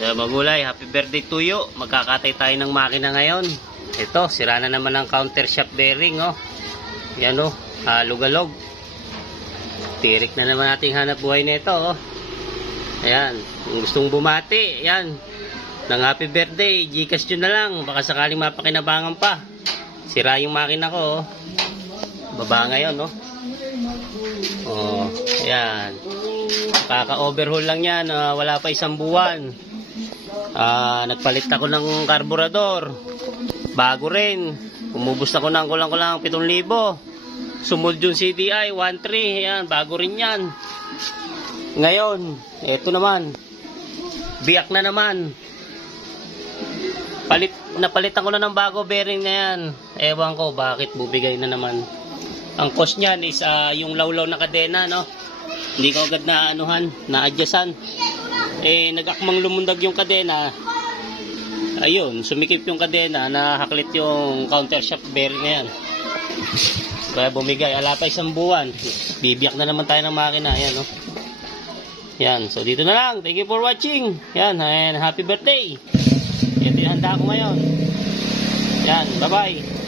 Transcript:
Magulay, happy birthday to you. Magkakatay tayo ng makina ngayon. Ito, sira na naman ang counter shaft bearing, oh. Yan, oh, lugalog. Tirik na naman nating hanap buhay nito, oh. Ayan, kung gustong bumati, yan, ng happy birthday, Gcash nyo na lang. Baka sakaling mapakinabangan pa. Sira yung makina ko, oh. Baba ngayon, oh. Oh, ayan. Kaka-overhaul lang yan, wala pa isang buwan. Nagpalit ako ng karburador. Bago rin. Umubos ako ng kulang-kulang 7,000. Sumunod yung CDI 1.3. Ayan, bago rin yan. Ngayon, eto naman. Biyak na naman. Napalitan ko na ng bago bearing na yan. Ewan ko bakit bubigay na naman. Ang cost niyan is yung lawlaw na kadena, no? Hindi ko agad na na-adjustan. Nag-akmang lumundag yung kadena. Ayun, sumikip yung kadena, nahaklit yung counter shaft bearing na yan. Kaya bumigay, ala pa isang buwan. Bibiyak na naman tayo ng makina. Ayan, no? Yan, so dito na lang. Thank you for watching. Yan, and happy birthday. Yan, tinahanda ko ngayon. Yan, bye-bye.